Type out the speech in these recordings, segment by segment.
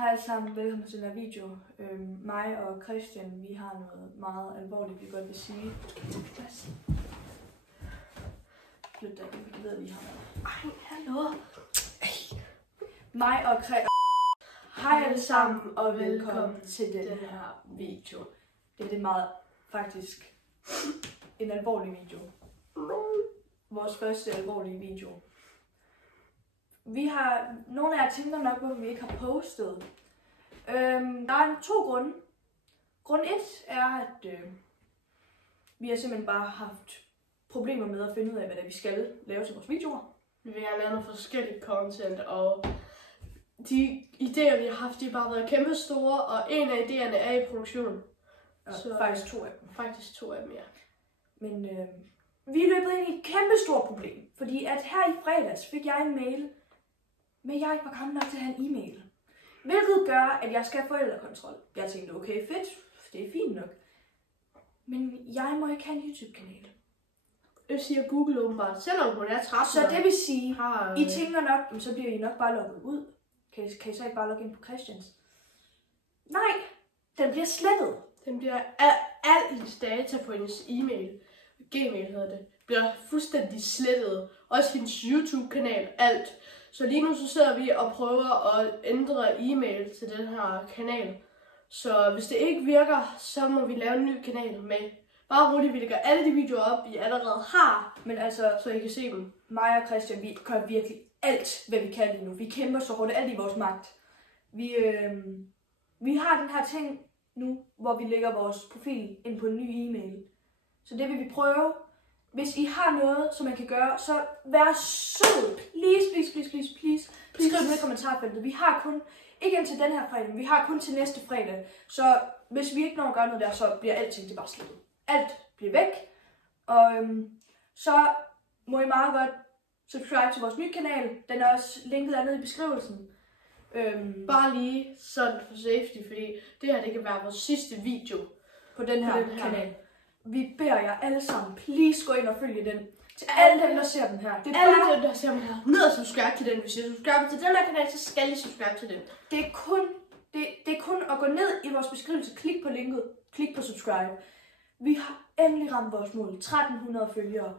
Hej alle sammen, velkommen til den her video. Mig og Christian, vi har noget meget alvorligt, vi godt vil sige. Flyt dig, vi ved lige ham. Ej, hallo. Mig og Christian. Hej alle sammen og velkommen til den her video. Det er meget, faktisk, en alvorlig video. Vores første alvorlige video. Nogle af jer tænker nok, hvorfor vi ikke har postet. Der er 2 grunde. Grund 1 er, at vi har simpelthen bare haft problemer med at finde ud af, hvad det er, vi skal lave til vores videoer. Vi vil gerne lave noget forskelligt content, og de idéer, vi har haft, de har bare været kæmpe store, og en af idéerne er i produktion. Så faktisk 2 af dem. Faktisk 2 af dem, ja. Men vi er løbet ind i et kæmpe stort problem, fordi at her i fredags fik jeg en mail, men jeg ikke var gammel nok til at have en e-mail. Hvilket gør, at jeg skal have forældrekontrol. Jeg tænkte, okay, fedt, det er fint nok. Men jeg må ikke have en YouTube-kanal. Det siger Google åbenbart, selvom hun er 13. Så det vil sige, I tænker nok, så bliver I nok bare logget ud. Kan I så ikke bare logge ind på Christians? Nej, den bliver slettet. Den bliver al hendes data på hendes e-mail, Gmail hedder det, bliver fuldstændig slettet. Også hendes YouTube-kanal, alt. Så lige nu så sidder vi og prøver at ændre e-mail til den her kanal. Så hvis det ikke virker, så må vi lave en ny kanal med. Bare roligt, vi lægger alle de videoer op, vi allerede har. Men altså, så I kan se dem. Mig og Christian, vi gør virkelig alt, hvad vi kan lige nu. Vi kæmper så hårdt, alt i vores magt. Vi har den her ting nu, hvor vi lægger vores profil ind på en ny e-mail. Så det vil vi prøve. Hvis I har noget, som man kan gøre, så vær sød. Please. Skriv det i kommentarfeltet. Vi har kun, ikke indtil den her fredag, men vi har kun til næste fredag. Så hvis vi ikke når at gøre noget der, så bliver alting det bare slettet. Alt bliver væk. Og så må I meget godt subscribe til vores nye kanal. Den er også linket dernede i beskrivelsen. Bare lige sådan for safety, fordi det her det kan være vores sidste video på den her kanal. Vi beder jer alle sammen, please gå ind og følge den. Til alle dem, der ser den her. Det er alle dem, der ser den her. Ned og subscribe til den. Hvis I subscribe til den her kanal, så skal I subscribe til den. Det er kun at gå ned i vores beskrivelse, klik på linket, klik på subscribe. Vi har endelig ramt vores mål. 1300 følgere.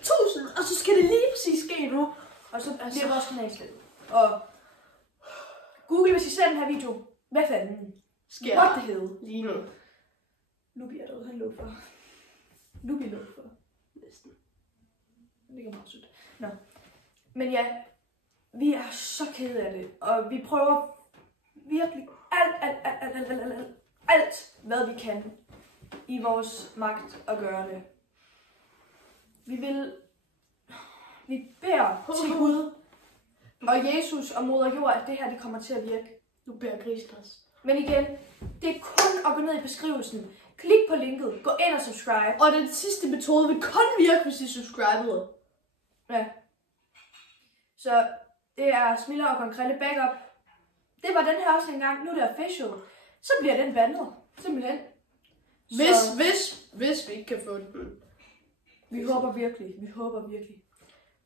1000! Og så skal det lige præcis ske nu. Og så bliver vores kanal slettet. Og Google, hvis I ser den her video, hvad fanden sker What the hell? Lige nu. Lubi er derude, han lå for. Lubi lå for. Næsten. Det går meget sødt. Nå. Men ja, vi er så kede af det. Og vi prøver virkelig alt, hvad vi kan i vores magt at gøre det. Vi beder til Gud og Jesus og moder jord, at det her det kommer til at virke. Nu beder grisen os. Men igen, det er kun at gå ned i beskrivelsen. Klik på linket, gå ind og subscribe. Og den sidste metode vil kun virke, hvis I subscribede. Ja. Så det er Smiller og Konkrete Backup. Det var den her også engang, nu er det official. Så bliver den bandet, simpelthen. Hvis vi ikke kan få den. Vi håber virkelig.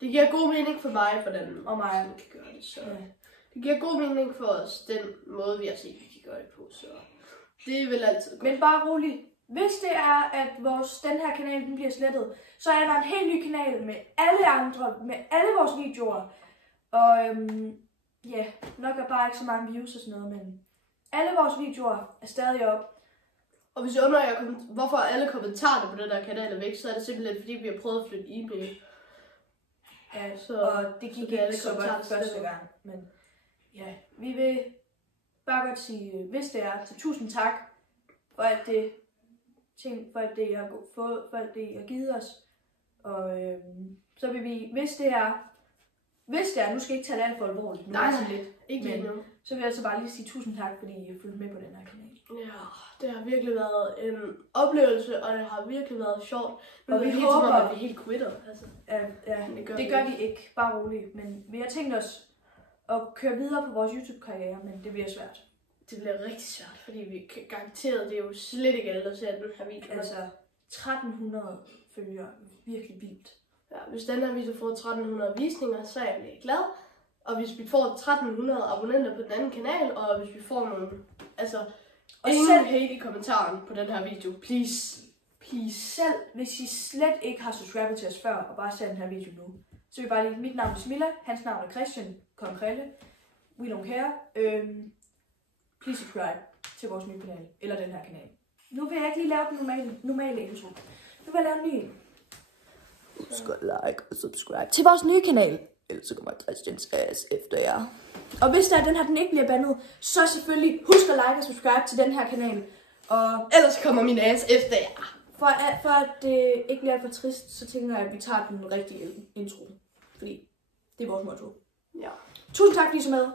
Det giver god mening for mig, for den og mig kan gøre det, så. Ja. Det giver god mening for os, den måde vi har set, vi kan gøre det på, så det vil altid gå. Men bare roligt. Hvis det er, at den her kanal den bliver slettet, så er der en helt ny kanal med alle vores videoer. Og ja, nok er bare ikke så mange views og sådan noget, men alle vores videoer er stadig op. Og hvis I undrer jer, hvorfor alle kommentarerne på den der kanal er væk, så er det simpelthen fordi, vi har prøvet at flytte e-mail. Ja, og det gik ikke så godt første gang. Men ja, vi vil bare godt sige, hvis det er, så tusind tak for alt det for alt det, I har fået, for alt det, I har givet os. Og så vil vi, hvis det er, nu skal jeg ikke tage det alt for alvorligt. Nej, lidt. Ikke lige nu. Så vil jeg altså bare lige sige tusind tak, fordi I har fulgt med på den her kanal. Ja, det har virkelig været en oplevelse, og det har virkelig været sjovt. Og vi håber, at vi helt quitter. Altså. Ja, det gør vi ikke. Bare roligt. Men vi har tænkt os at køre videre på vores YouTube-karriere, men det bliver svært. Det bliver rigtig svært, fordi vi kan garanteret, det er jo slet ikke alle, der ser den her video. Altså 1300 følgere. Virkelig vildt. Ja, hvis den her video får 1300 visninger, så er jeg virkelig glad. Og hvis vi får 1300 abonnenter på den anden kanal, og hvis vi får nogle, altså, og ingen hate i kommentaren på den her video, please. Selv hvis I slet ikke har subscribet til os før, og bare ser den her video nu, så vil jeg bare lige, mit navn er Smilla, hans navn er Christian, Konkrelle, we don't care. Please subscribe til vores nye kanal, eller den her kanal. Nu vil jeg ikke lige lave den normale intro. Nu vil jeg lave en ny. Husk at like og subscribe til vores nye kanal, ellers så kommer Christians ass efter jer. Og hvis den her den ikke bliver bandet, så selvfølgelig husk at like og subscribe til den her kanal. Og ellers kommer min ass efter jer. For at det ikke bliver for trist, så tænker jeg, at vi tager den rigtige intro. Fordi det er vores motto. Ja. Tusind tak, fordi I så med.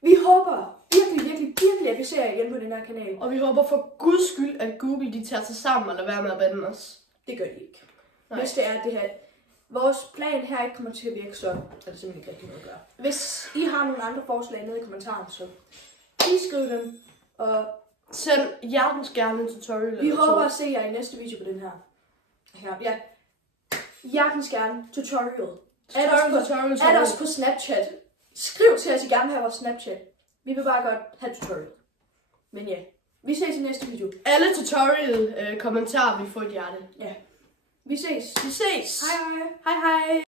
Vi håber virkelig, at vi ser jer igen på den her kanal. Og vi håber for guds skyld, at Google de tager sig sammen og lader være med at bande os. Det gør de ikke. Nej. Hvis det er det her, vores plan her ikke kommer til at virke, så er det simpelthen ikke rigtig noget at gøre. Hvis I har nogle andre forslag nede i kommentaren, så lige skriv dem. Og send hjertens gerne tutorial. Vi håber at se jer i næste video på den her. Ja. Hjertens gerne tutorial. Add os på Snapchat. Skriv til os, I gerne vil have vores Snapchat. Vi vil bare godt have tutorial. Men ja, vi ses i næste video. Alle tutorial kommentarer vil få et hjerte. Ja. Vi ses. Vi ses. Hej hej. Hej hej.